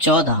14।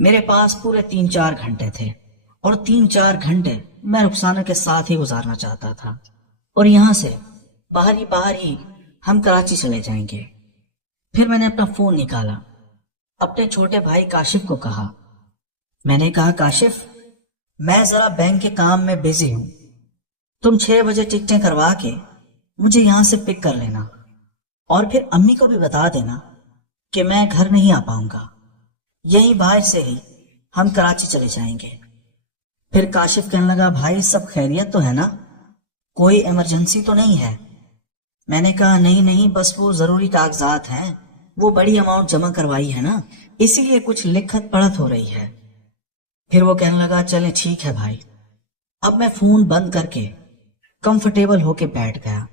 میرے پاس پورے 3-4 گھنٹے تھے اور 3-4 گھنٹے میں رخسانہ کے ساتھ ہی گزارنا چاہتا تھا، اور یہاں سے باہر ہی ہم کراچی چلے جائیں گے۔ پھر میں نے اپنا فون نکالا، اپنے چھوٹے بھائی کاشف کو کہا۔ میں نے کہا کاشف، میں ذرا بینک کے کام میں بزی ہوں، تم 6 بجے ٹکٹیں کروا کے مجھے یہاں سے پک کر لینا، اور پھر امی کو بھی بتا دینا کہ میں گھر نہیں آ پاؤں گا، یہیں باہر سے ہی ہم کراچی چلے جائیں گے۔ پھر کاشف کہنے لگا بھائی سب خیریت تو ہے نا، کوئی ایمرجنسی تو نہیں ہے؟ میں نے کہا نہیں بس وہ ضروری کاغذات ہیں، وہ بڑی اماؤنٹ جمع کروائی ہے نا، اسی لیے کچھ لکھت پڑھت ہو رہی ہے۔ پھر وہ کہنے لگا چلیں ٹھیک ہے بھائی۔ اب میں فون بند کر کے کمفرٹیبل ہو کے بیٹھ گیا۔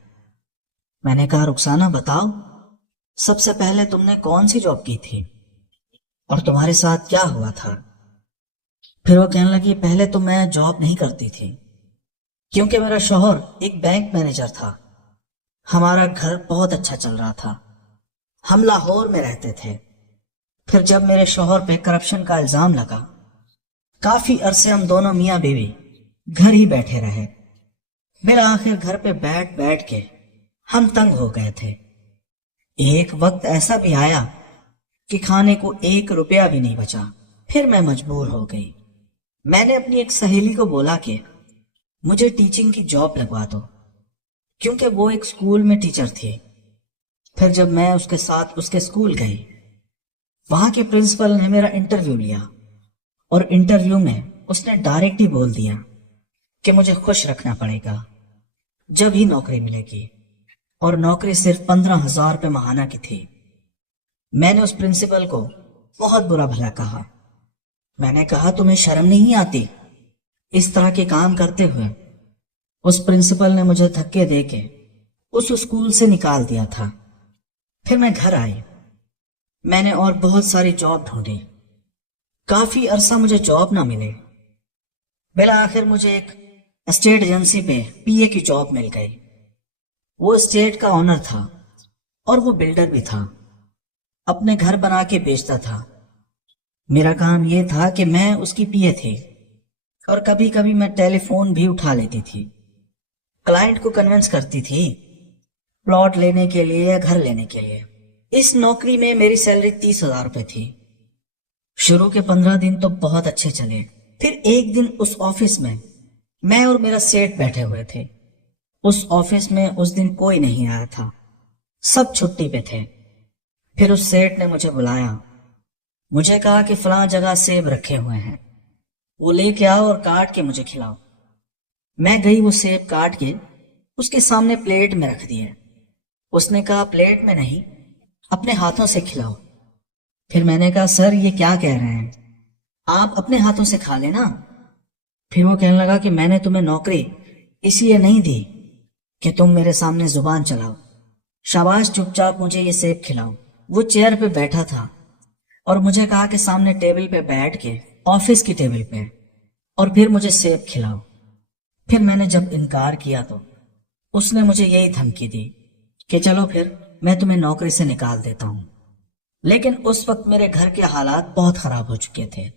میں نے کہا رخسانہ بتاؤ، سب سے پہلے تم نے کون سی جاب کی تھی اور تمہارے ساتھ کیا ہوا تھا؟ پھر وہ کہنے لگی پہلے تو میں جاب نہیں کرتی تھی، کیونکہ میرا شوہر ایک بینک مینیجر تھا، ہمارا گھر بہت اچھا چل رہا تھا، ہم لاہور میں رہتے تھے۔ پھر جب میرے شوہر پہ کرپشن کا الزام لگا، کافی عرصے ہم دونوں میاں بیوی گھر ہی بیٹھے رہے۔ بالآخر گھر پہ بیٹھ کے ہم تنگ ہو گئے تھے۔ ایک وقت ایسا بھی آیا کہ کھانے کو 1 روپیہ بھی نہیں بچا۔ پھر میں مجبور ہو گئی، میں نے اپنی ایک سہیلی کو بولا کہ مجھے ٹیچنگ کی جاب لگوا دو، کیونکہ وہ ایک اسکول میں ٹیچر تھی۔ پھر جب میں اس کے ساتھ اس کے اسکول گئی، وہاں کے پرنسپل نے میرا انٹرویو لیا، اور انٹرویو میں اس نے ڈائریکٹ ہی بول دیا کہ مجھے خوش رکھنا پڑے گا، جب ہی نوکری ملے گی، اور نوکری صرف 15,000 روپے ماہانہ کی تھی۔ میں نے اس پرنسپل کو بہت برا بھلا کہا۔ میں نے کہا تمہیں شرم نہیں آتی اس طرح کے کام کرتے ہوئے؟ اس پرنسپل نے مجھے دھکے دے کے اس اسکول سے نکال دیا تھا۔ پھر میں گھر آئی، میں نے اور بہت ساری جاب ڈھونڈی، کافی عرصہ مجھے جاب نہ ملے۔ بالآخر مجھے ایک اسٹیٹ ایجنسی پہ پی اے کی جاب مل گئی۔ وہ اسٹیٹ کا آنر تھا اور وہ بلڈر بھی تھا، اپنے گھر بنا کے بیچتا تھا۔ میرا کام یہ تھا کہ میں اس کی پی اے تھی، اور کبھی کبھی میں ٹیلی فون بھی اٹھا لیتی تھی، کلائنٹ کو کنونس کرتی تھی پلاٹ لینے کے لیے یا گھر لینے کے لیے۔ اس نوکری میں میری سیلری 30,000 روپے تھی۔ شروع کے 15 دن تو بہت اچھے چلے۔ پھر ایک دن اس آفس میں اور میرا سیٹ بیٹھے ہوئے تھے۔ اس آفس میں اس دن کوئی نہیں آیا تھا، سب چھٹی پہ تھے۔ پھر اس سیٹ نے مجھے بلایا، مجھے کہا کہ فلاں جگہ سیب رکھے ہوئے ہیں، وہ لے کے آؤ اور کاٹ کے مجھے کھلاؤ۔ میں گئی، وہ سیب کاٹ کے اس کے سامنے پلیٹ میں رکھ دیے۔ اس نے کہا پلیٹ میں نہیں، اپنے ہاتھوں سے کھلاؤ۔ پھر میں نے کہا سر یہ کیا کہہ رہے ہیں، آپ اپنے ہاتھوں سے کھا لینا۔ پھر وہ کہنے لگا کہ میں نے تمہیں نوکری اس لیے نہیں دی کہ تم میرے سامنے زبان چلاؤ، شاباش چپ چاپ مجھے یہ سیب کھلاؤ۔ وہ چیئر پہ بیٹھا تھا اور مجھے کہا کہ سامنے ٹیبل پہ بیٹھ کے، آفس کی ٹیبل پہ، اور پھر مجھے سیب کھلاؤ۔ پھر میں نے جب انکار کیا تو اس نے مجھے یہی دھمکی دی کہ چلو پھر میں تمہیں نوکری سے نکال دیتا ہوں۔ لیکن اس وقت میرے گھر کے حالات بہت خراب ہو چکے تھے،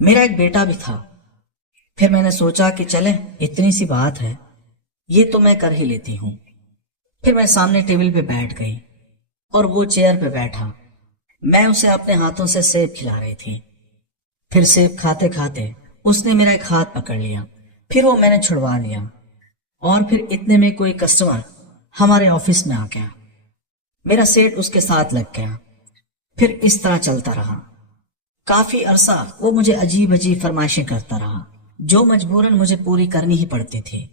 میرا ایک بیٹا بھی تھا۔ پھر میں نے سوچا کہ چلے اتنی سی بات ہے، یہ تو میں کر ہی لیتی ہوں۔ پھر میں سامنے ٹیبل پہ بیٹھ گئی اور وہ چیئر پہ بیٹھا، میں اسے اپنے ہاتھوں سے سیب کھلا رہی تھی۔ پھر سیب کھاتے کھاتے اس نے میرا ایک ہاتھ پکڑ لیا، پھر وہ میں نے چھڑوا لیا، اور پھر اتنے میں کوئی کسٹمر ہمارے آفس میں آ گیا، میرا سیٹ اس کے ساتھ لگ گیا۔ پھر اس طرح چلتا رہا، کافی عرصہ وہ مجھے عجیب فرمائشیں کرتا رہا، جو مجبوراً مجھے پوری کرنی ہی پڑتی تھی۔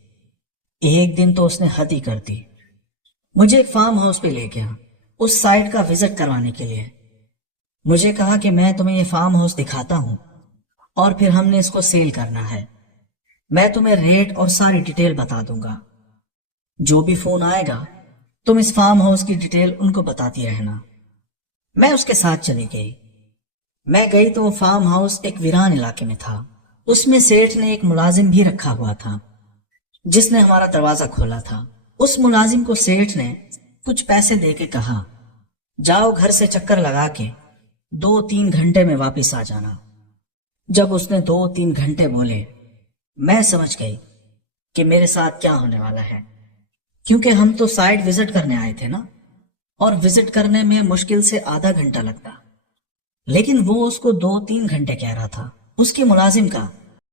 ایک دن تو اس نے حد ہی کر دی، مجھے ایک فارم ہاؤس پہ لے گیا اس سائٹ کا وزٹ کروانے کے لیے۔ مجھے کہا کہ میں تمہیں یہ فارم ہاؤس دکھاتا ہوں اور پھر ہم نے اس کو سیل کرنا ہے، میں تمہیں ریٹ اور ساری ڈیٹیل بتا دوں گا، جو بھی فون آئے گا تم اس فارم ہاؤس کی ڈیٹیل ان کو بتاتی رہنا۔ میں اس کے ساتھ چلی گئی۔ میں گئی تو وہ فارم ہاؤس ایک ویران علاقے میں تھا، اس میں سیٹھ نے ایک ملازم بھی رکھا ہوا تھا جس نے ہمارا دروازہ کھولا تھا۔ اس ملازم کو سیٹھ نے کچھ پیسے دے کے کہا جاؤ گھر سے چکر لگا کے 2-3 گھنٹے میں واپس آ جانا۔ جب اس نے 2-3 گھنٹے بولے میں سمجھ گئی کہ میرے ساتھ کیا ہونے والا ہے، کیونکہ ہم تو سائٹ وزٹ کرنے آئے تھے نا، اور وزٹ کرنے میں مشکل سے آدھا گھنٹہ لگتا، لیکن وہ اس کو 2-3 گھنٹے کہہ رہا تھا۔ اس کے ملازم کا